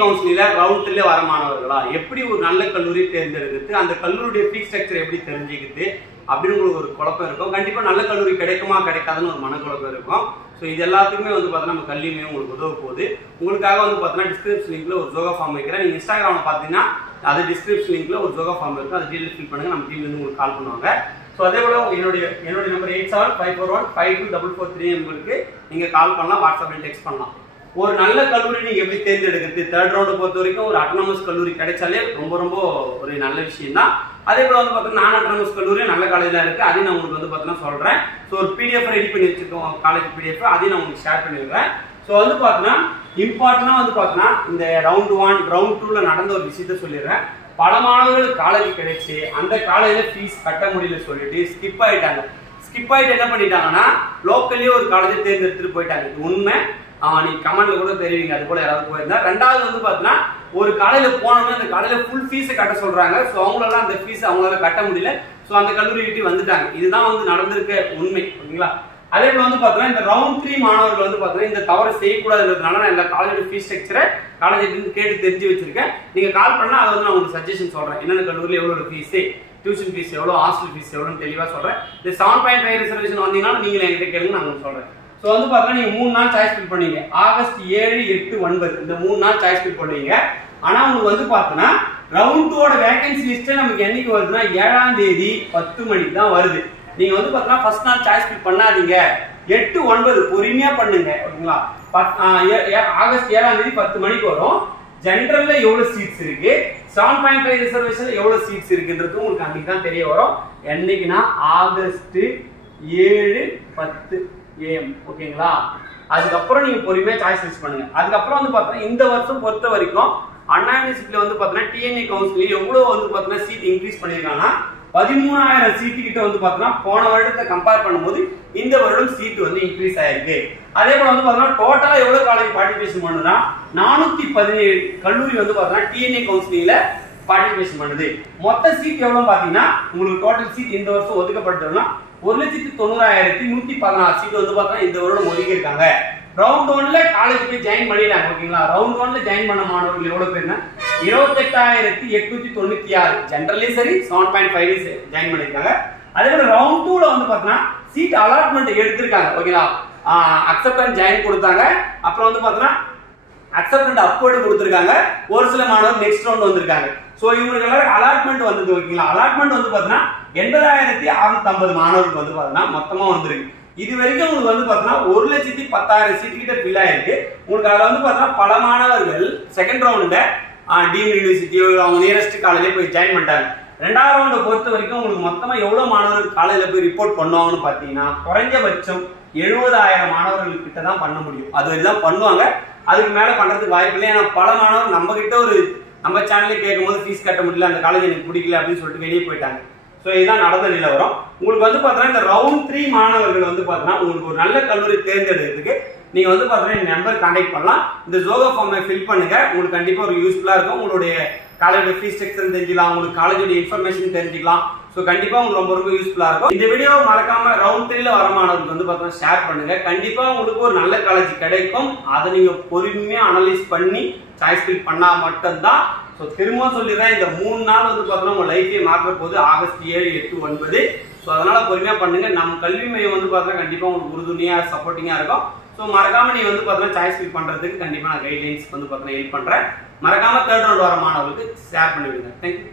கவுன்சிலிங்ல round 3ல வர மாணவர்களா எப்படி ஒரு நல்ல கல்லூரி தேர்ந்தெடுக்கிறது, அந்த கல்லூரியுடைய ஃபீஸ் ஸ்ட்ரக்சர் எப்படி தெரிஞ்சுக்கிறது அப்படின்னு உங்களுக்கு ஒரு குழப்பம் இருக்கும். கண்டிப்பா நல்ல கல்லூரி கிடைக்குமா கிடைக்காதுன்னு ஒரு மனக்குழப்பம் இருக்கும். ஸோ இது எல்லாத்துக்குமே வந்து பார்த்தீங்கன்னா நம்ம கல்வி மையம் உங்களுக்கு உதவ போகுது. உங்களுக்காக வந்து பார்த்தீங்கன்னா டிஸ்கிரிப்ஷன் லிங்க்ல ஒரு ஜோகா ஃபார்ம் வைக்கிறேன். நீங்க இன்ஸ்டாகிராமில் பார்த்தீங்கன்னா அது டிஸ்கிரிப்ஷன் லிங்க்ல ஒரு ஜோகா ஃபார்ம் இருக்கும். அது டீடைல் ஃபில் பண்ணுங்க, நம்ம டீம்ல இருந்து உங்களுக்கு கால் பண்ணுவாங்க. ஸோ அதே போல என்னுடைய நம்பர் 875441524443 நம்பருக்கு நீங்க கால் பண்ணலாம், வாட்ஸ்அப்ல டெக்ஸ்ட் பண்ணலாம். ஒரு நல்ல கல்லூரி நீங்க எப்படி தேர்ந்தெடுக்கிறது, தேர்ட் ரவுண்ட் பொறுத்த வரைக்கும் ஒரு அட்டானமஸ் கல்லூரி கிடைச்சாலே ரொம்ப ரொம்ப ஒரு நல்ல விஷயம் தான். அதே போல வந்து பார்த்தீங்கன்னா நான் அட்டானமஸ் கல்லூரி நல்ல காலேஜ்ல இருக்கு, அதையும் நான் உங்களுக்கு வந்து பார்த்தீங்கன்னா சொல்றேன். ஸோ ஒரு பிடிஎஃப் ரெடி பண்ணி வச்சிருக்கோம், காலேஜ் பிடிஎஃப், அதையும் நான் உங்களுக்கு ஷேர் பண்ணிடுறேன். ஸோ வந்து பார்த்தீங்கன்னா இம்பார்ட்டனா வந்து பார்த்தீங்கன்னா இந்த ரவுண்ட் 1 ரவுண்ட் 2ல நடந்த ஒரு விஷயத்த சொல்லிடுறேன். பல மாணவர்கள் காலேஜ் கிடைச்சு அந்த காலேஜ்ல ஃபீஸ் கட்ட முடியல சொல்லிட்டு ஸ்கிப் ஆயிட்டாங்க. ஸ்கிப் ஆயிட்டு என்ன பண்ணிட்டாங்கன்னா லோக்கல்லே ஒரு காலேஜை தேர்ந்தெடுத்துட்டு போயிட்டாங்க. இது உண்மை, நீங்க கமெண்ட்ல கூட தெரிவிங்க அது போல யாராவது போயிருந்தா. ரெண்டாவது வந்து பாத்தீங்கன்னா ஒரு காலேஜ்ல போனோம்னா அந்த காலேஜ்ல ஃபுல் ஃபீஸ் கட்ட சொல்றாங்க. ஸோ அவங்களால அந்த ஃபீஸ் அவங்களால கட்ட முடியல. ஸோ அந்த கல்லூரி விட்டு வந்துட்டாங்க. இதுதான் வந்து நடந்திருக்க உண்மை, ஓகேங்களா? அதே போல வந்து பாத்தீங்கன்னா இந்த ரவுண்ட் 3 மாணவர்கள் வந்து பாத்தீங்கன்னா இந்த தவறு செய்யக்கூடாதுன்றதுனால நான் எல்லா காலேஜோட ஃபீஸ் ஸ்ட்ரக்சரை காலேஜ் கேட்டு தெரிஞ்சு வச்சிருக்கேன். நீங்க கால் பண்ணா அதை வந்து நான் உங்களுக்கு சஜஷன் சொல்றேன். என்னென்ன கல்லூரியில் எவ்வளவு ஃபீஸ், டியூஷன் ஃபீஸ் எவ்வளோ, ஹாஸ்டல் ஃபீஸ் எவ்வளோன்னு தெளிவா சொல்றேன். இந்த 7.5 ரிசர்வேஷன் வந்தீங்கன்னா நீங்களே என்கிட்ட கேளுங்க, நான் உங்களுக்கு சொல்றேன். ஸோ வந்து பார்த்தீங்கன்னா நீங்கள் 3 நாள் சாய்ஸ் ஃபில் பண்ணீங்க. ஆகஸ்ட் 7, 8, 9 இந்த 3 நாள் சாய்ஸ் ஃபில் பண்ணுவீங்க. ஆனால் உங்களுக்கு வந்து பார்த்தீங்கன்னா ரவுண்ட் 2ஓட வேகன்சி லிஸ்ட்டே நமக்கு என்னைக்கு வருதுன்னா 7ஆம் தேதி 10 மணிக்கு தான் வருது. நீங்கள் வந்து பார்த்தீங்கன்னா ஃபர்ஸ்ட் நாள் சாய்ஸ் ஃபில் பண்ணாதீங்க, 8, 9 பொறுமையாக பண்ணுங்க, ஓகேங்களா? ஆகஸ்ட் 7ஆம் தேதி 10 மணிக்கு வரும். ஜென்ரல்ல எவ்வளவு சீட்ஸ் இருக்கு, 7.5 ரிசர்வேஷன்ல எவ்வளவு சீட்ஸ் இருக்குன்றது உங்களுக்கு அன்னைக்கு தான் தெரிய வரும். என்னைக்குன்னா ஆகஸ்ட் 7, 10 AM, ஓகேங்களா? அதுக்கப்புறம் நீங்க பொறுமையா சாய்ஸ் லிஸ்ட் பண்ணுங்க. அதுக்கப்புறம் வந்து பாத்தீங்கன்னா இந்த வருஷம் பொறுத்த வரைக்கும் அண்ணா யூனிவர்சிட்டியில வந்து பாத்தீங்கன்னா டிஎன்ஏ கவுன்சிலிங் எவ்வளவு வந்து பாத்தீங்கன்னா சீட் இன்க்ரீஸ் பண்ணிருக்காங்கன்னா 13,000 சீட்டு கிட்ட வந்து பாத்தீங்கன்னா போன வருடத்தை கம்பேர் பண்ணும்போது இந்த வருடம் சீட் வந்து இன்க்ரீஸ் ஆயிருக்கு. அதே போல வந்து பாத்தீங்கன்னா டோட்டலா எவ்வளவு காலேஜ் பார்ட்டிசிபேஷன் பண்ணுனா 417 கல்லூரி வந்து பாத்தீங்கன்னா டிஎன்ஏ கவுன்சிலிங்ல பார்ட்டிசிபேஷன் பண்ணுது. மொத்த சீட் எவ்வளவு பாத்தீங்கன்னா உங்களுக்கு டோட்டல் சீட் இந்த வருஷம் ஒதுக்கப்பட்டதுன்னா 1,90,116 சீட் வந்து பாத்தீங்கன்னா இந்த வருடம் ஒதுக்கி இருக்காங்க. ரவுண்ட் 1ல காலேஜ் போய் ஜாயின் பண்ணிட்டாங்க, ஓகேங்களா? ரவுண்ட் 1ல ஜாயின் பண்ண மாணவர்கள் எவ்வளவு பேர்னா 28,896 ஜெனரலி சரி 7.5 ஜாயின் பண்ணிருக்காங்க. அதே போல ரவுண்ட் 2ல வந்து பாத்தீங்கன்னா சீட் அலாட்மெண்ட் எடுத்திருக்காங்க, ஓகேங்களா? அக்செப்டன்ஸ் ஜாயின் கொடுத்தாங்க, அப்புறம் வந்து பாத்தீங்கன்னா அக்செப்டன்ட் அப்வர்ட் கொடுத்திருக்காங்க. ஒரு சில மாணவர் நெக்ஸ்ட் ரவுண்ட் வந்திருக்காங்க. சோ இவங்களுக்கு எல்லாரும் அலாட்மெண்ட் வந்தது, ஓகேங்களா? அலாட்மெண்ட் வந்து பாத்தீங்கன்னா 80,650 மாணவர்களுக்கு வந்து பாத்தீங்கன்னா மொத்தமா வந்திருக்கு. இது வரைக்கும் உங்களுக்கு வந்து பாத்தீங்கன்னா 1,10,000 சீட் கிட்ட ஃபில் ஆயிருக்கு. உங்களுக்கு அதுல வந்து பாத்தீங்கன்னா பல மாணவர்கள் செகண்ட் ரவுண்ட்ல டீம் யூனிவர்சிட்டி அவங்க நியரஸ்ட் காலேஜ்ல போய் ஜாயின் பண்ணிட்டாங்க. ரெண்டாவது ரவுண்டை பொறுத்த வரைக்கும் உங்களுக்கு மொத்தமா எவ்வளவு மாணவர்கள் காலேஜ்ல போய் ரிப்போர்ட் பண்ணுவாங்கன்னு பாத்தீங்கன்னா குறைஞ்சபட்சம் 70,000 மாணவர்கள் கிட்ட தான் பண்ண முடியும். அது வரைதான் பண்ணுவாங்க, அதுக்கு மேல பண்றதுக்கு வாய்ப்பு இல்லை. ஏன்னா பல மாணவர் நம்ம கிட்ட நம்ம சேனல்ல கேட்கும் போது ஃபீஸ் கட்ட முடியல, அந்த காலேஜ் எனக்கு பிடிக்கல அப்படின்னு சொல்லிட்டு வெளியே போயிட்டாங்க. ஸோ இதுதான் நடந்த நிலவரம். உங்களுக்கு வந்து பாத்தீங்கன்னா இந்த ரவுண்ட் 3 மாணவர்கள் வந்து பாத்தீங்கன்னா உங்களுக்கு ஒரு நல்ல கல்லூரி தேர்ந்தெடுக்கிறதுக்கு நீங்க வந்து பாத்தீங்கன்னா இந்த நம்பர் கான்டாக்ட் பண்ணலாம். இந்த ஜோகா ஃபார்மை ஃபில் பண்ணுங்க, உங்களுக்கு கண்டிப்பா ஒரு யூஸ்ஃபுல்லா இருக்கும். உங்களுடைய காலேஜோட ஃபீஸ் ஸ்ட்ரக்சர் தெரிஞ்சுக்கலாம், உங்களுக்கு காலேஜோட இன்ஃபர்மேஷன் தெரிஞ்சுக்கலாம். ஸோ கண்டிப்பா உங்களுக்கு ரொம்ப ரொம்ப யூஸ்ஃபுல்லா இருக்கும். இந்த வீடியோ மறக்காம ரவுண்ட் 3ல வர மாணவர்களுக்கு வந்து பாத்தீங்கன்னா ஷேர் பண்ணுங்க. கண்டிப்பா உங்களுக்கு ஒரு நல்ல காலேஜ் கிடைக்கும். அதை நீங்க பொறுமையா அனலைஸ் பண்ணி சாய்ஸ் ஃபில் பண்ணா மட்டும்தான். ஸோ திரும்ப சொல்லிடுறேன், இந்த 3 நாள் வந்து பாத்தீங்கன்னா உங்க லைஃபே மாற்ற போது ஆகஸ்ட் 7, 8, 9. ஸோ அதனால பொறுமையா பண்ணுங்க. நம்ம கல்வி மையம் வந்து பாத்தீங்கன்னா கண்டிப்பா உங்களுக்கு உறுதுணையா சப்போர்ட்டிங்கா இருக்கும். ஸோ மறக்காம நீ வந்து பாத்தீங்கன்னா சாய்ஸ் ஃபில் பண்றதுக்கு கண்டிப்பா நான் கைட்லைன்ஸ் வந்து பாத்தீங்கன்னா ஹெல்ப் பண்றேன். மறக்காம தேர்ட் ரவுண்ட் வர மாணவர்களுக்கு ஷேர் பண்ணி விடுங்க. தேங்க்யூ.